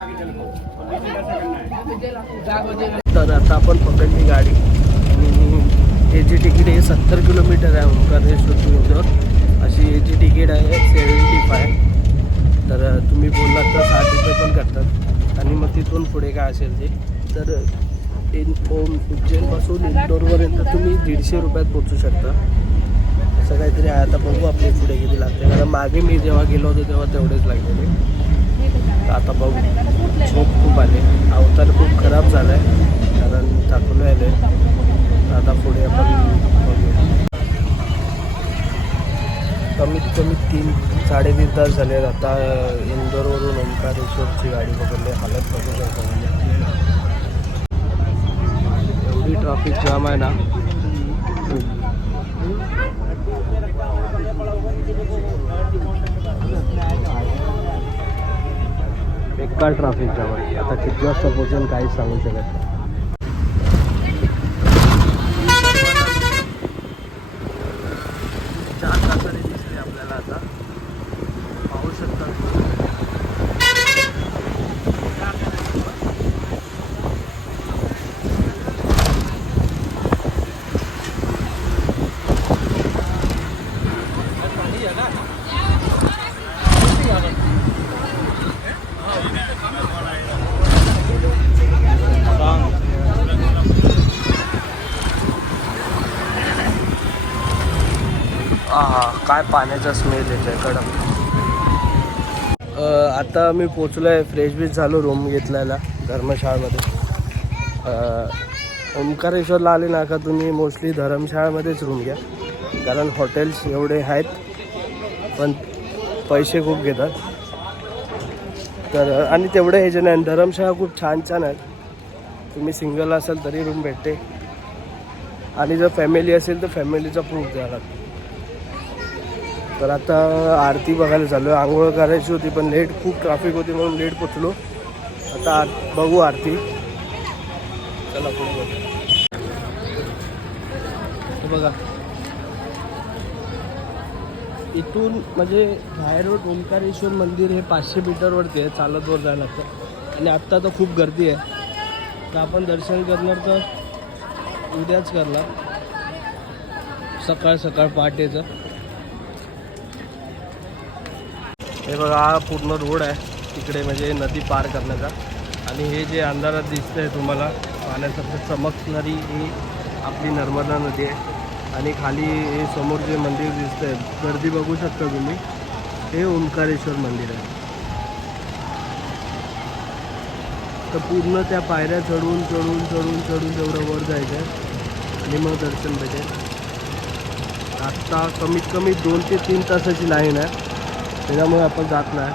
तर आता आपण पकडली गाडी आणि याची तिकीट आहे 70 किलोमीटर आहे ओंकारेश्वर इंदोर. अशी याची तिकीट आहे 75. तर तुम्ही बोललात तर 60 रुपये पण करतात आणि मग तिथून पुढे काय असेल ते. तर उज्जैनपासून इंदोरपर्यंत तुम्ही 150 रुपयात पोचू शकता. असं काहीतरी आहे. आता बघू आपले पुढे किती लागते, कारण मागे मी जेव्हा गेलो होतो तेव्हा तेवढेच लागलेले. आता बघू. झोप खूप आले, अवतार खूप खराब झाला आहे कारण थकलो आले. आता पुढे आपण बघूया. कमीत कमी 3-3.5 तास झाले. आता इंदोरवरून ओंकारेश्वरची गाडी पकडली. हालत बघू शकतो म्हणजे एवढी ट्रॅफिक जाम आहे ना. बेकार ट्रॅफिक जाम आहे. आता किती वाजता पोहोचेल काहीच सांगू शकत नाही. 4 तासाने दिसते आपल्याला. आता पाहू शकता. काय पाण्याचा स्मेल येतो आहे कडक. आता मी पोचलो आहे. फ्रेश बीच झालो रूम घेतल्याला धर्मशाळामध्ये. ओंकारेश्वरला आले ना का तुम्ही मोस्टली धर्मशाळामध्येच रूम घ्या, कारण हॉटेल्स एवढे आहेत पण पैसे खूप घेतात. तर आणि तेवढं ह्याचे नाही. धर्मशाळा खूप छान छान आहेत. तुम्ही सिंगल असाल तरी रूम भेटते आणि जर फॅमिली असेल तर फॅमिलीचा प्रूफ द्यावा लागतो. तर आता आरती बघायला चालू आहे. आंघोळ करायची होती पण लेट, खूप ट्रॅफिक होती म्हणून लेट पोचलो. आता बघू आरती. चला पुढे बघू. बघा इथून म्हणजे बाहेर ओंकारेश्वर मंदिर हे 500 मीटरवरती आहे. चालत वर जायला लागतं आणि आत्ता तर खूप गर्दी आहे. तर आपण दर्शन करणार तर उद्याच करणार, सकाळ सकाळ पहाटेचं. हे बघा हा पूर्ण रोड आहे तिकडे, म्हणजे नदी पार करण्याचा. आणि हे जे अंधारात दिसतंय तुम्हाला पाण्यासारखं चमकणारी ही आपली नर्मदा नदी आहे. आणि खाली हे समोर जे मंदिर दिसतंय, गर्दी बघू शकता तुम्ही, हे ओंकारेश्वर मंदिर आहे. तर पूर्ण त्या पायऱ्या चढून चढून चढून चढून तेवढं वर जायचं आहे आणि मग दर्शन भेटेल. आत्ता कमीत कमी 2 ते 3 तासाची लाईन आहे, त्याच्यामुळे आपण जात नाही.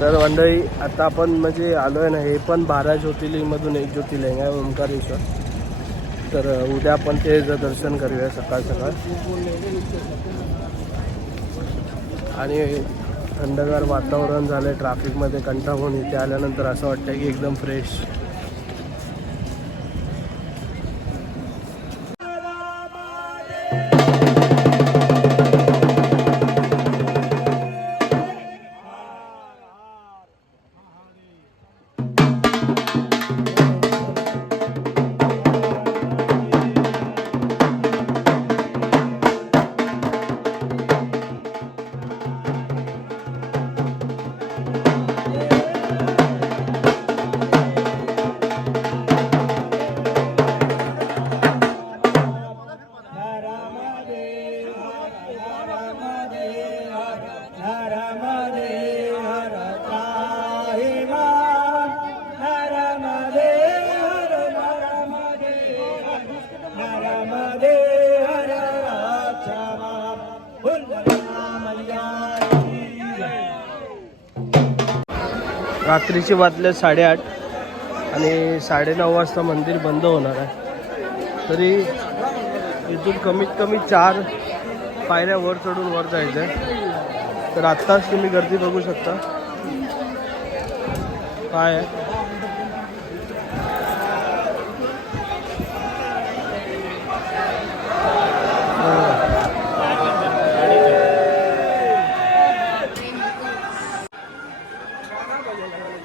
तर मंडळी आता आपण म्हणजे आलो आहे ना, हे पण 12 ज्योतिर्लिंगमधून एक ज्योतिर्लिंग आहे ओंकारेश्वर. तर उद्या आपण ते दर्शन करूया सकाळ सकाळ. आणि थंडगार वातावरण झालं आहे. ट्रॅफिकमध्ये कंटाळून इथे आल्यानंतर असं वाटतं की एकदम फ्रेश. रात्रीचे वाजले 8:30 आणि 9:30 वाजता मंदिर बंद होणार आहे. तरी इथून कमीत कमी 4 पायऱ्या वर चढून वर जायचं आहे. तर आत्ताच तुम्ही गर्दी बघू शकता. काय आहे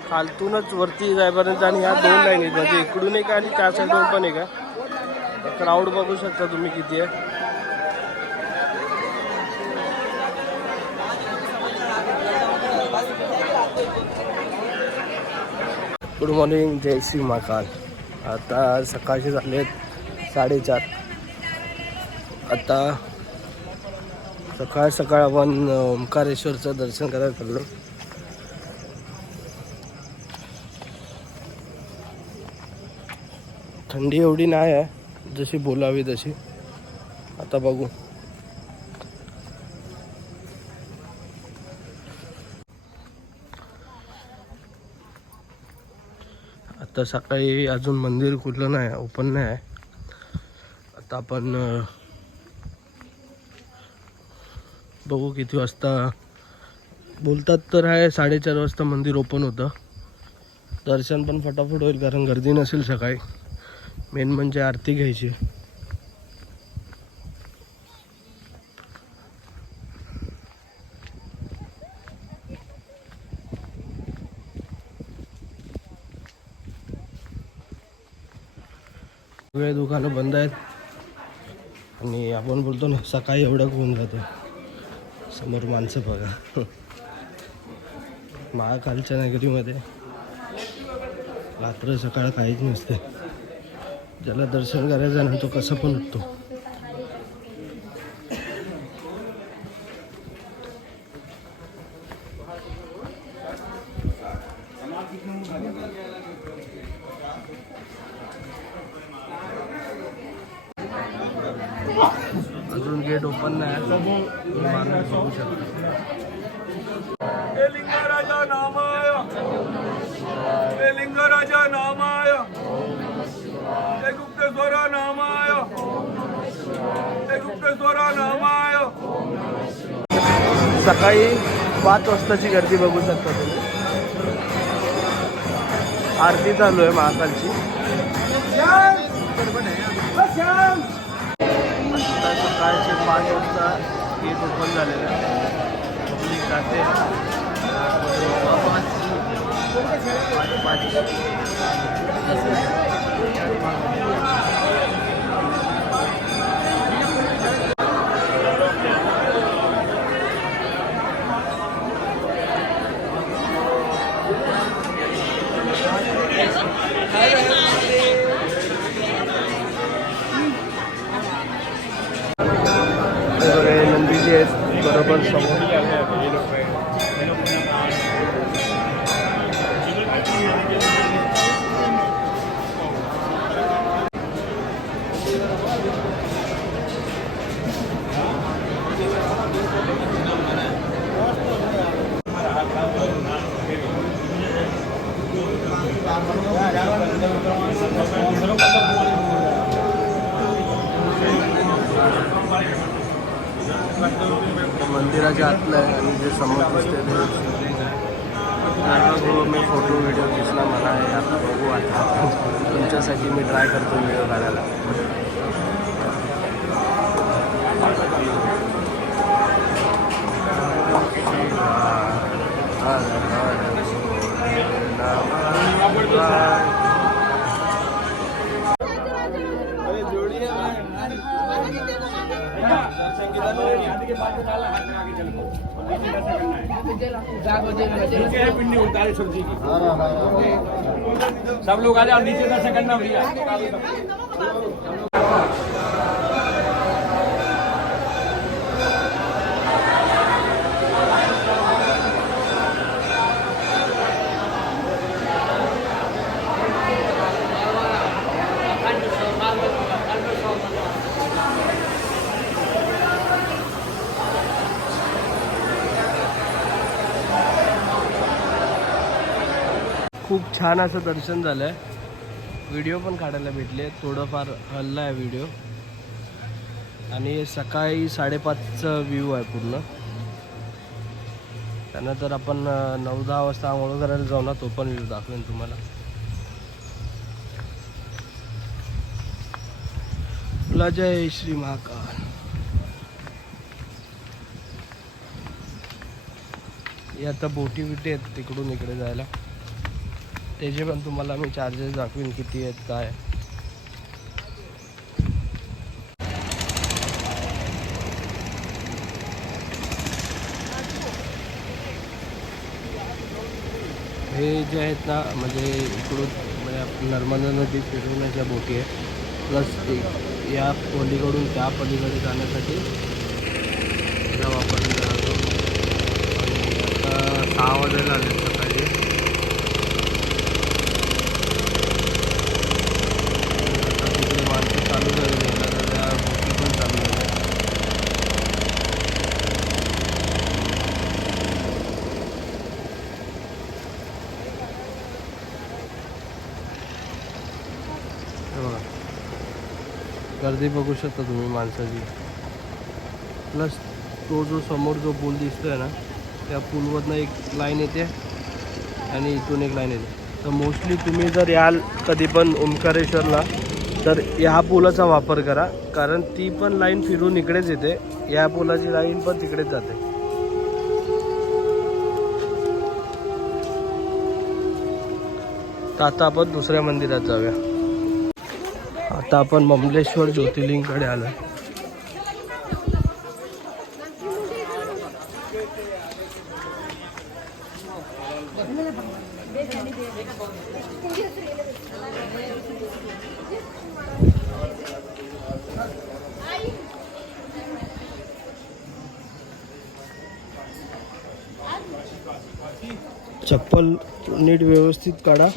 खालतूनच वरती जायपर्यंत आणि ह्या 2 लाईन आहेत म्हणजे इकडून एक आणि त्या साईडून पण एक आहे. क्राऊड बघू शकता तुम्ही किती आहे. गुड मॉर्निंग, जय श्री महाकाल. आता सकाळचे झाले आहेत 4:30. आता सकाळ सकाळ आपण ओंकारेश्वरचं दर्शन करायला चाललो. थंडी एवढी नाही आहे जशी बोलावी तशी. आता बघू. आता सकाळी अजून मंदिर खुललं नाही, ओपन नाही आहे. आता आपण बघू किती वाजता. बोलतात तर आहे 4:30 वाजता मंदिर ओपन होतं. दर्शन पण फटाफट होईल कारण गर्दी नसेल सकाळी. मेन म्हणजे आरती घ्यायची. सगळे दुकानं बंद आहेत आणि आपण बोलतो ना सकाळी एवढं होऊन जातं. समोर माणसं बघा. महाकालच्या नगरीमध्ये रात्र सकाळ काहीच नसते. ज्याला दर्शन करायचं ना तो कसं पण उठतो. अजून गेट ओपन नाही. माणूस बघू शकतो. लिंगराजा नामाय, लिंगराजा नामाय, गुप्तेश्वरा नामाय, गुप्तेश्वरा नामाय. सकाळी 5 वाजताची गर्दी बघू शकता तुम्ही. आरती चालू आहे महाकालची. आता सकाळचे 5 वाजता गेट ओपन झालेलं आहे. पब्लिक जाते. नंदीजी आहेत बरोबर समोर. मंदिराच्या आतलं आहे आणि जे समोर दिसते ते मी फोटो व्हिडिओ दिसला मला आहे. आता बघू. आता तुमच्यासाठी मी ट्राय करतो व्हिडिओ काढायला. सब लोग आ जाओ नीचे दर्शन करना भैया. खूप छान असं दर्शन झालं आहे. व्हिडिओ पण काढायला भेटले. थोडंफार हल्ला आहे व्हिडिओ. आणि सकाळी 5:30चा व्ह्यू आहे पूर्ण. त्यानंतर आपण 9-10 वाजता आंघोळ करायला जाऊ ना, तो पण व्ह्यू दाखवेन तुम्हाला. जय श्री महाकाल. हे आता बोटी बिटी आहेत तिकडून इकडे जायला, त्याचे पण तुम्हाला मी चार्जेस दाखवीन किती आहेत काय. हे जे आहेत ना, म्हणजे इकडून म्हणजे नर्मदा नदी फिरवण्याच्या बोटी आहे, प्लस या पलीकडून त्या पलीकडे जाण्यासाठी याला वापरला जातो. आणि आता 6 वाजायला आले सकाळी. आता तिकडे माणसं चालू झालेली आहे, आता त्या बोटी पण चालू झाल्या. बघा गर्दी बघू शकता तुम्ही माणसाची. प्लस तो जो समोर जो पूल दिसतोय ना, त्या पूलवरनं एक लाईन येते आणि इथून एक लाईन येते. तर मोस्टली तुम्ही जर याल कधी पण ओंकारेश्वरला, तर ह्या पुलाचा वापर करा, कारण ती पण लाईन फिरून इकडेच येते. या पुलाची लाईन पण तिकडेच जाते. तर आता आपण दुसऱ्या मंदिरात जाऊया. आता आपण ममलेश्वर ज्योतिर्लिंगकडे आलो. चप्पल नीट व्यवस्थित काढा.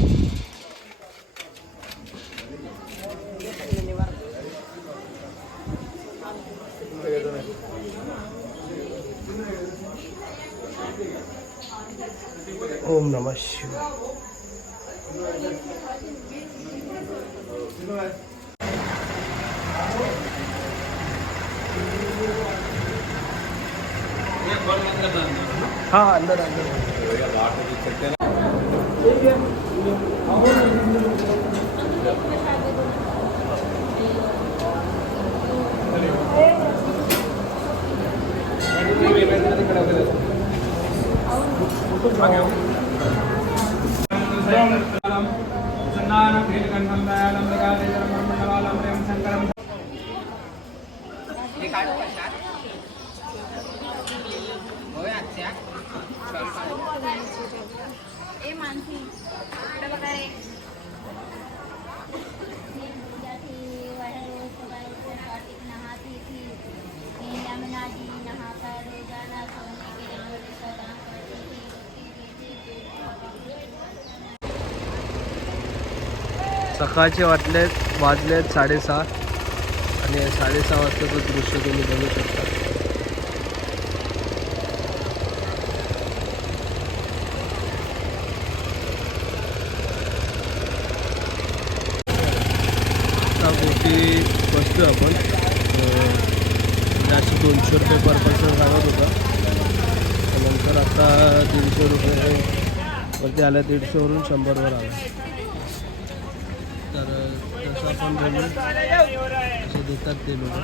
ओम नमः शिवाय. हाँ अंदर अंदर. सकाळचे वाजलेत 6:30 आणि 6:30 वाजताचं दृश्य तुम्ही बघू शकता. आता बोटी बसतो आपण. त्याची 200 रुपये पर पर्सन सांगत होता, नंतर आता 150 रुपये वरती आल्या. 150वरून 100वर आला. तर जसं आपण बोलू तसे देतात ते लोक.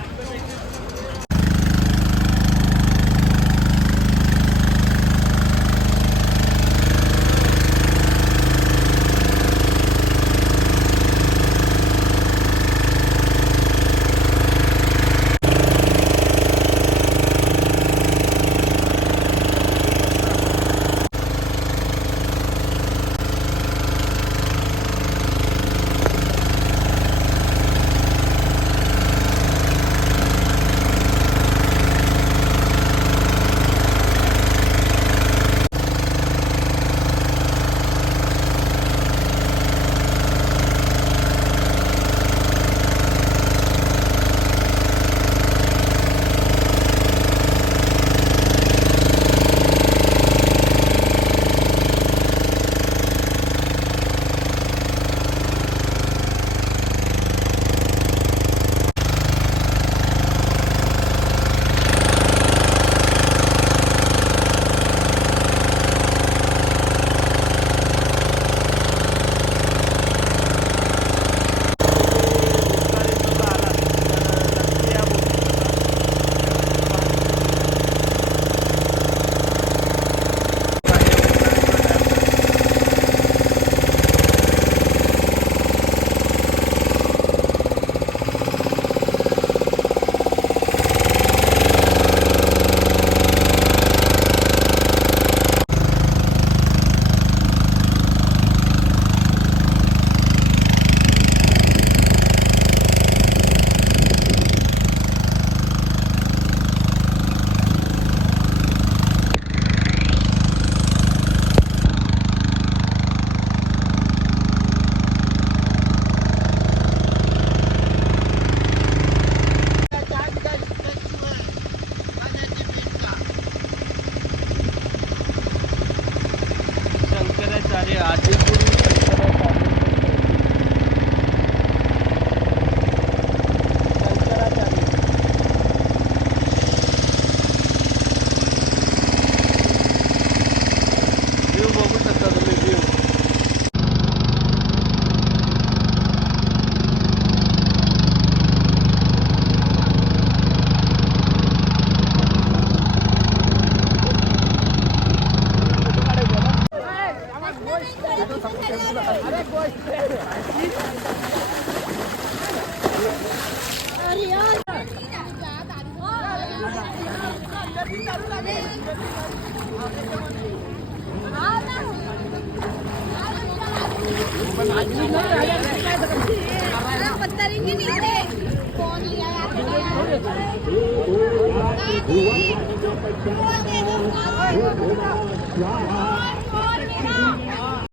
फोन लिया हुआ